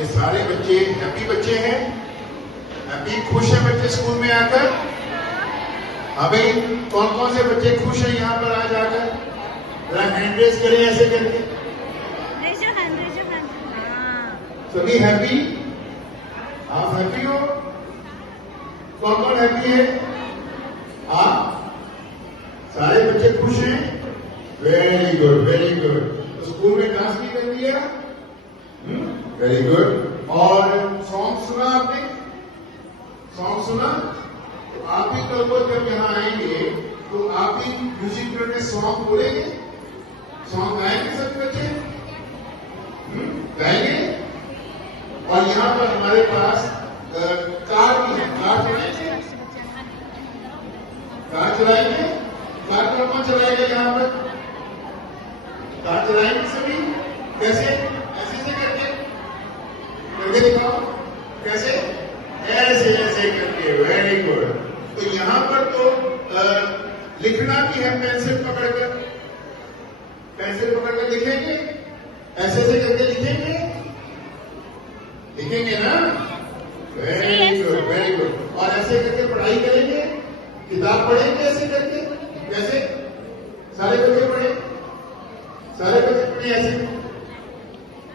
ये सारे बच्चे हैप्पी बच्चे हैं, हैप्पी खुश है बच्चे स्कूल में आकर। हाँ भाई, कौन कौन से बच्चे खुश हैं यहाँ पर आज आकर? जरा हैंड रेज करें ऐसे करके। Raise your hand, raise your hand. सभी हैप्पी? आप हैप्पी हो? कौन कौन हैप्पी है? आप सारे बच्चे खुश हैं? Very good, very good. तो स्कूल में डांस भी कर दिया? Very good. और सॉन्ग सुना आपने? सॉन्ग सुना? तो आप भी कल को जब यहाँ आएंगे तो आप भी म्यूजिक पीरियड में सॉन्ग बोलेंगे? सॉन्ग गाएंगे सभी बच्चे? गाएंगे? और यहाँ पर हमारे पास कार भी है, कार चलाएंगे? कार चलाएंगे? कार कौन चलाएगा यहाँ पर? कार चलाएंगे सभी? कैसे? ऐसे करके दिखाओ। कैसे? ऐसे ऐसे करके। Very good. तो यहाँ पर तो लिखना भी है, पेंसिल पकड़कर। पेंसिल पकड़कर लिखेंगे? ऐसे ऐसे करके लिखेंगे? लिखेंगे ना? Very good, very good. और ऐसे करके पढ़ाई करेंगे? किताब पढ़ेंगे ऐसे करके? कैसे? सारे बच्चे पढ़े? सारे बच्चे पढ़े ऐसे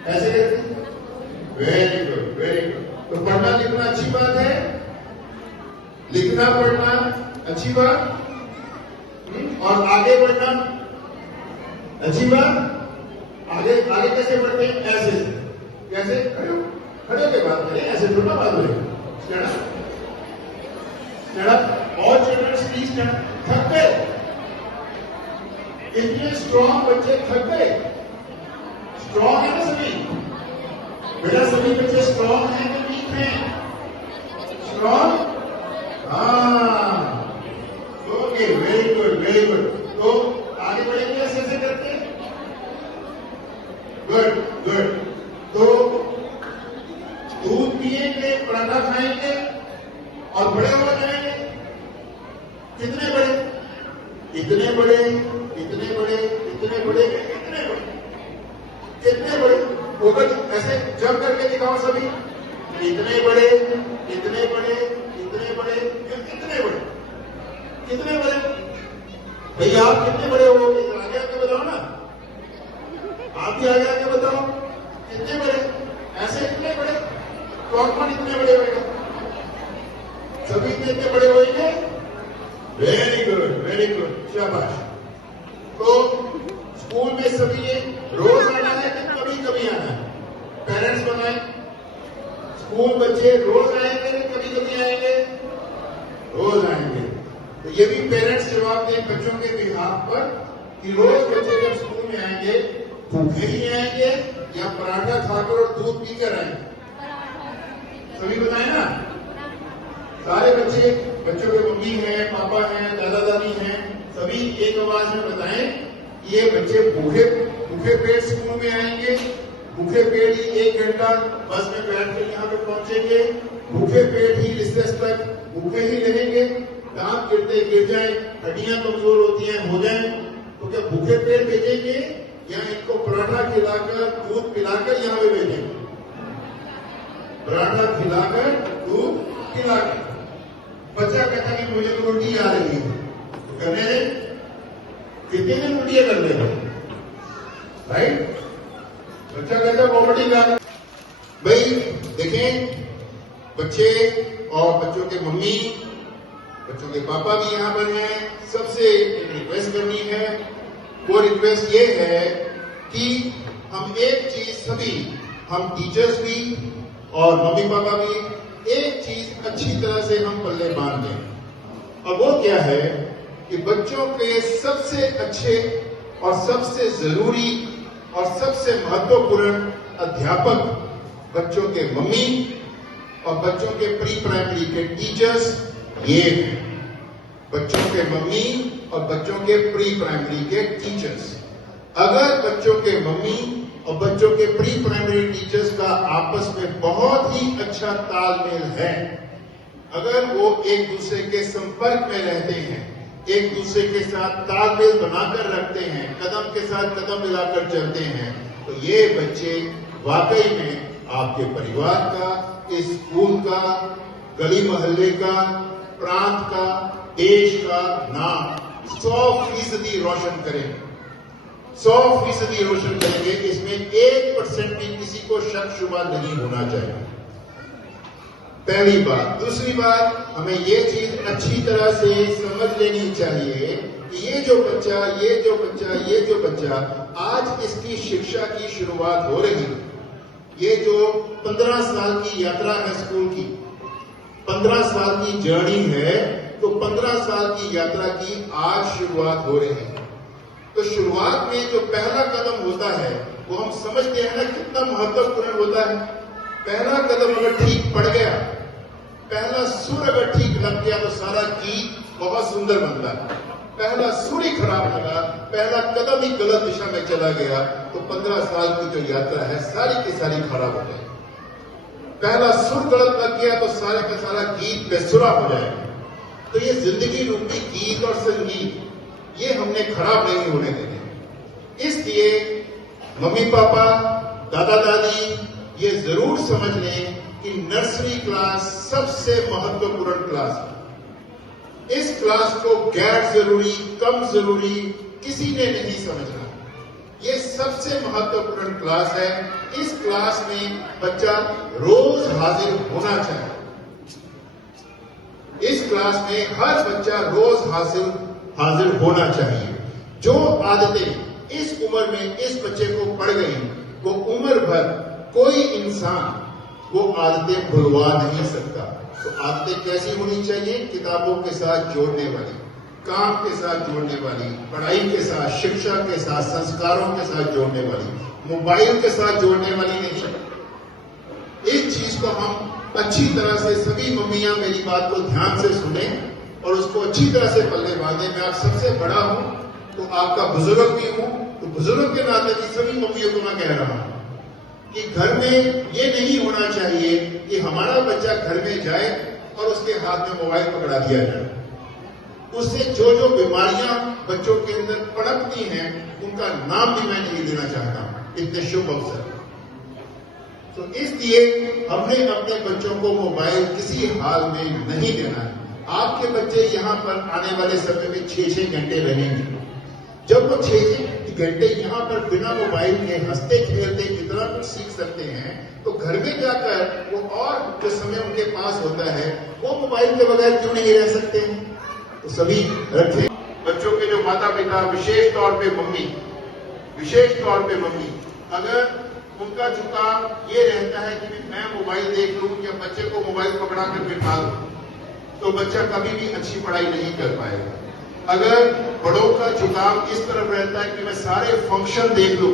ऐसे करके? Very good, very good. तो पढ़ना लिखना अच्छी बात है, लिखना पढ़ना अच्छी बात, और आगे बढ़ना अच्छी बात। आगे आगे कैसे बढ़ते हैं? ऐसे। कैसे? खड़े खड़े के बात करें, ऐसे थोड़ा बात हो। और चिल्ड्रन प्लीज थक गए? इतने स्ट्रॉन्ग बच्चे थक गए? स्ट्रॉन्ग है ना सभी? बेटा सभी बच्चे स्ट्रॉन्ग हैं कि वीक हैं? स्ट्रॉन्ग? हाँ, okay, very good, very good. तो आगे बढ़ेंगे ऐसे ऐसे करके? Good good. तो दूध पिएंगे, पराठा खाएंगे और बड़े हो जाएंगे। कितने बड़े? इतने बड़े, इतने बड़े, इतने बड़े, इतने बड़े, कितने बड़े? ऊपर ऐसे जब करके दिखाओ सभी। इतने बड़े, इतने बड़े, इतने बड़े, कितने बड़े? कितने बड़े? भैया आप कितने बड़े हो? आगे आके बताओ ना, आप भी आगे आके बताओ कितने बड़े? ऐसे कितने बड़े? कौन कौन इतने बड़े होगा? सभी कितने बड़े होंगे? वेरी गुड, वेरी गुड, शाबाश। तो स्कूल में सभी रोज आना है कि कभी कभी आना है? पेरेंट्स बताएं। स्कूल बच्चे रोज आएंगे कि कभी कभी आएंगे? रोज आएंगे। तो ये भी पेरेंट्स जवाब दें बच्चों के बिहाफ पर कि रोज बच्चे जब स्कूल में आएंगे भूखे ही आएंगे या पराठा खाकर और दूध पीकर आएंगे? सभी बताएं ना। सारे बच्चे, बच्चों के मम्मी हैं, पापा हैं, दादा दादी हैं, सभी एक आवाज में बताएं ये बच्चे भूखे भूखे पेट स्कूल में आएंगे, भूखे पेट ही 1 घंटा बस में बैठ कर यहाँ पे पहुंचेंगे, भूखे पेट ही रिसेस तक भूखे ही रहेंगे, दांत गिर जाए, हड्डियां कमजोर होती हैं, हो जाए, तो क्या भूखे पेट भेजेंगे या इनको पराठा खिलाकर दूध पिलाकर यहाँ पे भेजेंगे? पराठा खिलाकर दूध खिलाकर। बच्चा कहता कि मुझे तो उल्टी आ रही है, तो करने दे। कितने दिन उल्टियां कर देगा? राइट? बच्चा कहता वॉमिटिंग आ रही। भाई देखें, बच्चे और बच्चों के मम्मी, बच्चों के पापा भी यहाँ पर हैं। सबसे एक रिक्वेस्ट करनी है, वो रिक्वेस्ट ये है कि हम एक चीज सभी, हम टीचर्स भी और मम्मी पापा भी एक चीज अच्छी तरह से हम पल्ले बांध दें। और वो क्या है कि बच्चों के सबसे अच्छे और सबसे जरूरी और सबसे महत्वपूर्ण अध्यापक बच्चों के मम्मी और बच्चों के प्री प्राइमरी के टीचर्स ये हैं। बच्चों के मम्मी और बच्चों के प्री प्राइमरी के टीचर्स। अगर बच्चों के मम्मी और बच्चों के प्री प्राइमरी टीचर्स का आपस में बहुत ही अच्छा तालमेल है, अगर वो एक दूसरे के संपर्क में रहते हैं, एक दूसरे के साथ तालमेल बनाकर रखते हैं, कदम के साथ कदम मिलाकर चलते हैं, तो ये बच्चे वाकई में आपके परिवार का, इस स्कूल का, गली मोहल्ले का, प्रांत का, देश का नाम 100% रोशन करेंगे। 100% रोशन करेंगे। इसमें 1% भी किसी को शक शुबा नहीं होना चाहिए। पहली बात। दूसरी बात, हमें ये चीज अच्छी तरह से समझ लेनी चाहिए कि ये जो बच्चा आज इसकी शिक्षा की शुरुआत हो रही है, ये जो 15 साल की यात्रा है स्कूल की, 15 साल की जर्नी है, तो 15 साल की यात्रा की आज शुरुआत हो रही है। तो शुरुआत में जो पहला कदम होता है वो हम समझते हैं ना कितना महत्वपूर्ण होता है। पहला कदम अगर ठीक पड़ गया, पहला सुर अगर ठीक लग गया तो सारा गीत बहुत सुंदर बनता है। पहला सुर ही खराब लगा, पहला कदम ही गलत दिशा में चला गया, तो 15 साल की जो यात्रा है सारी की सारी खराब हो जाएगी। पहला सुर गलत लग गया तो सारा का सारा गीत बेसुरा हो जाएगा। तो ये जिंदगी रूपी गीत और संगीत ये हमने खराब नहीं होने देने। इसलिए मम्मी पापा, दादा दादी ये जरूर समझ लें कि नर्सरी क्लास सबसे महत्वपूर्ण क्लास है। इस क्लास को गैर जरूरी, कम जरूरी किसी ने नहीं समझना। ये सबसे महत्वपूर्ण क्लास है। इस क्लास में बच्चा रोज हाजिर होना चाहिए। इस क्लास में हर बच्चा रोज हाजिर होना चाहिए। जो आदतें इस उम्र में इस बच्चे को पड़ गई, वो उम्र भर कोई इंसान वो आदतें भुलवा नहीं सकता। तो आदतें कैसी होनी चाहिए? किताबों के साथ जोड़ने वाली, काम के साथ जोड़ने वाली, पढ़ाई के साथ, शिक्षा के साथ, संस्कारों के साथ जोड़ने वाली, मोबाइल के साथ जोड़ने वाली नहीं। इस चीज को हम अच्छी तरह से सभी मम्मियां मेरी बात को ध्यान से सुने और उसको अच्छी तरह से पल्ले बांधे। मैं आप सबसे बड़ा हूं तो आपका बुजुर्ग भी हूं, तो बुजुर्ग के नाते भी सभी मम्मियों को मैं कह रहा हूं कि घर में ये नहीं होना चाहिए कि हमारा बच्चा घर में जाए और उसके हाथ में मोबाइल पकड़ा दिया जाए। उससे जो जो बीमारियां बच्चों के अंदर पनपती हैं उनका नाम भी मैं नहीं लेना चाहता इतने शुभ अवसर। तो इसलिए हमने अपने बच्चों को मोबाइल किसी हाल में नहीं देना है। आपके बच्चे यहां पर आने वाले समय में 6-6 घंटे रहेंगे। जब वो 6 घंटे यहां पर बिना मोबाइल के हंसते खेलते इतना कुछ सीख सकते हैं, तो घर में जाकर वो और जो समय उनके पास होता है वो मोबाइल के बगैर क्यों नहीं रह सकते हैं? तो सभी रखें। बच्चों के जो माता पिता, विशेष तौर पे मम्मी, अगर उनका झुकाव ये रहता है कि मैं मोबाइल देख लूं या बच्चे को मोबाइल पकड़ा कर बिठा दूं, तो बच्चा कभी भी अच्छी पढ़ाई नहीं कर पाएगा। अगर बड़ों का झुकाव इस तरफ रहता है कि मैं सारे फंक्शन देख लूं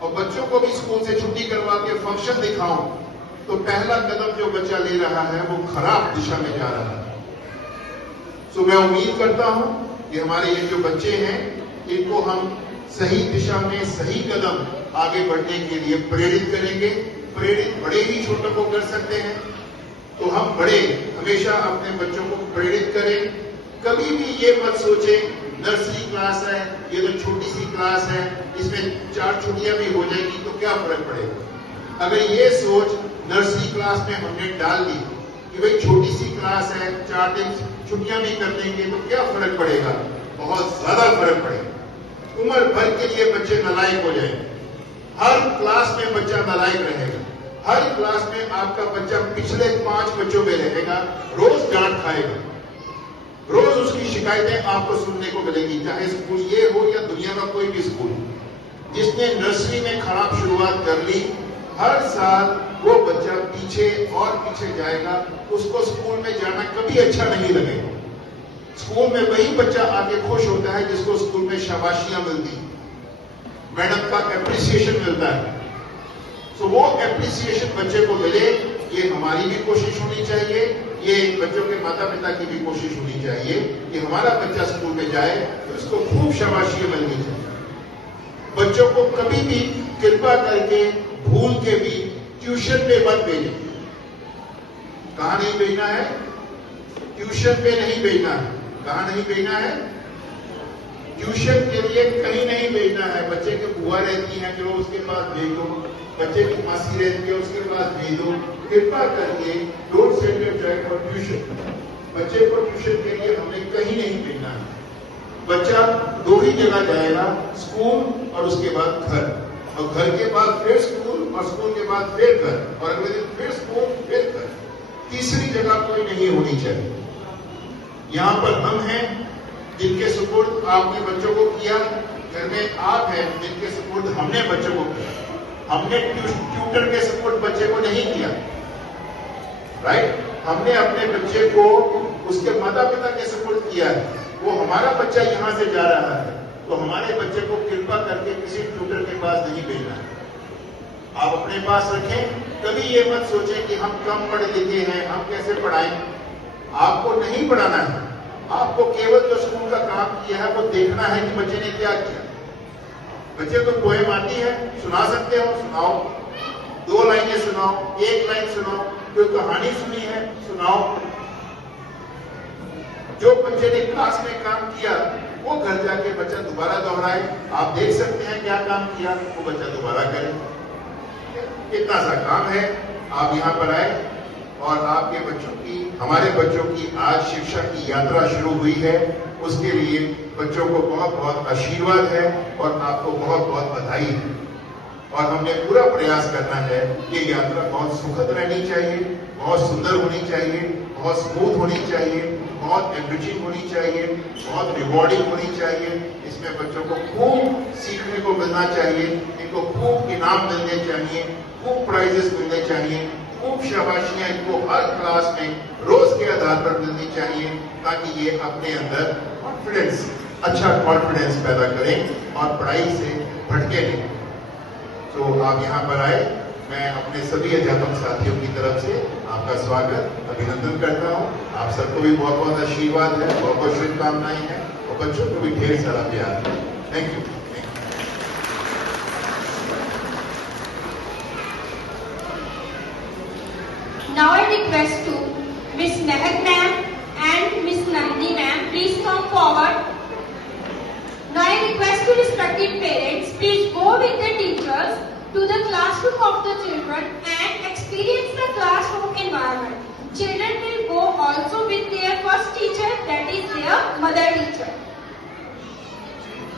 और बच्चों को भी स्कूल से छुट्टी करवा के फंक्शन दिखाऊं, तो पहला कदम जो बच्चा ले रहा है वो खराब दिशा में जा रहा है। सो मैं उम्मीद करता हूं कि हमारे ये जो बच्चे हैं इनको हम सही दिशा में सही कदम आगे बढ़ने के लिए प्रेरित करेंगे। प्रेरित बड़े ही छोटों को कर सकते हैं, तो हम बड़े हमेशा अपने बच्चों को प्रेरित करें। कभी भी ये मत सोचे नर्सरी क्लास है, ये तो छोटी सी क्लास है, इसमें 4 छुट्टियां भी हो जाएगी तो क्या फर्क पड़ेगा। अगर ये सोच नर्सरी क्लास में हमने डाल दी कि भाई छोटी सी क्लास है, 4 दिन छुट्टियां भी कर देंगे तो क्या फर्क पड़ेगा, बहुत ज्यादा फर्क पड़ेगा। उम्र भर के लिए बच्चे नालायक हो जाएंगे। हर क्लास में बच्चा नालायक रहेगा। हर क्लास में आपका बच्चा पिछले 5 बच्चों में रहेगा, रोज डांट खाएगा, रोज उसकी शिकायतें आपको सुनने को मिलेगी, चाहे स्कूल ये हो या दुनिया का कोई भी स्कूल। जिसने नर्सरी में खराब शुरुआत कर ली, हर साल वो बच्चा पीछे और पीछे जाएगा, उसको स्कूल में जाना कभी अच्छा नहीं लगेगा। स्कूल में वही बच्चा आके खुश होता है जिसको स्कूल में शाबाशियां मिलती, मैडम का एप्रिसिएशन मिलता है। तो वो एप्रिसिएशन बच्चे को मिले, ये हमारी भी कोशिश होनी चाहिए, ये बच्चों के माता पिता की भी कोशिश होनी चाहिए कि हमारा बच्चा स्कूल में जाए तो उसको खूब शाबाशियां मिलनी चाहिए। बच्चों को कभी भी कृपा करके भूल के भी ट्यूशन पे मत भेजें। कहां नहीं भेजना है? ट्यूशन पे नहीं भेजना है। कहां नहीं भेजना है? ट्यूशन के लिए कहीं नहीं भेजना है। बच्चे की बुआ रहती है, जो उसके पास भेज दो। बच्चे की मासी रहती है, भेजो, कृपा करके don't send your child for tuition. बच्चे को ट्यूशन के लिए हमने कहीं नहीं भेजना है। बच्चा दो ही जगह जाएगा, स्कूल और उसके बाद घर, और घर के बाद फिर स्कूल और स्कूल के बाद फिर घर, और अगले दिन फिर स्कूल फिर घर। तीसरी जगह कोई नहीं होनी चाहिए। यहाँ पर हम हैं जिनके सुपुर्द आपने बच्चों को किया, घर में आप हैं जिनके सुपुर्द हमने बच्चों को किया। हमने ट्यूटर के सुपुर्द बच्चे को नहीं किया, राइट? हमने अपने बच्चे को उसके माता पिता के सुपुर्द किया है। वो हमारा बच्चा यहाँ से जा रहा है, तो हमारे बच्चे को कृपा करके किसी ट्यूटर के पास नहीं भेजना है। आप अपने पास रखें। कभी ये मत सोचें कि हम कम पढ़े लिखे हैं, हम कैसे पढ़ाएं। आपको नहीं पढ़ाना है, आपको केवल जो स्कूल का काम किया है वो देखना है कि बच्चे ने क्या किया। बच्चे को पोएम आती है, सुना सकते हो, सुनाओ। 2 लाइनें सुनाओ, 1 लाइन सुनाओ। कोई कहानी सुनी है, सुनाओ। जो बच्चे ने क्लास में काम किया वो घर जाके बच्चा दोबारा दोहराए। आप देख सकते हैं क्या काम किया, वो बच्चा दोबारा करे। इतना सा काम है। आप यहाँ पर आए और आपके बच्चों की, हमारे बच्चों की आज शिक्षा की यात्रा शुरू हुई है। उसके लिए बच्चों को बहुत बहुत आशीर्वाद है और आपको बहुत बहुत बधाई है। और हमने पूरा प्रयास करना है कि यात्रा बहुत सुखद रहनी चाहिए, बहुत सुंदर होनी चाहिए, बहुत स्मूथ होनी चाहिए, बहुत एनरिचिंग होनी चाहिए, बहुत रिवॉर्डिंग होनी चाहिए। इसमें बच्चों को खूब सीखने को मिलना चाहिए, इनको खूब इनाम मिलने चाहिए, खूब प्राइजेस मिलने चाहिए, खूब शाबाशियां इनको हर क्लास में रोज के आधार पर मिलनी चाहिए, ताकि ये अपने अंदर कॉन्फिडेंस, अच्छा कॉन्फिडेंस पैदा करें और पढ़ाई से भटके नहीं। तो आप यहाँ पर आए, मैं अपने सभी अध्यापक साथियों की तरफ से आपका स्वागत, अभिनंदन करता हूँ। आप सबको भी बहुत बहुत आशीर्वाद है, बहुत बहुत शुभकामनाएं हैं, और बच्चों को भी ढेर सारा प्यार है। Thank you. Now I request to Miss Mehak ma'am and Miss Nandini ma'am, please come forward. Now I request to respected parents, please go with the teachers to the classroom of the children and experience the classroom environment. Children will go also with their first teacher, that is their mother teacher.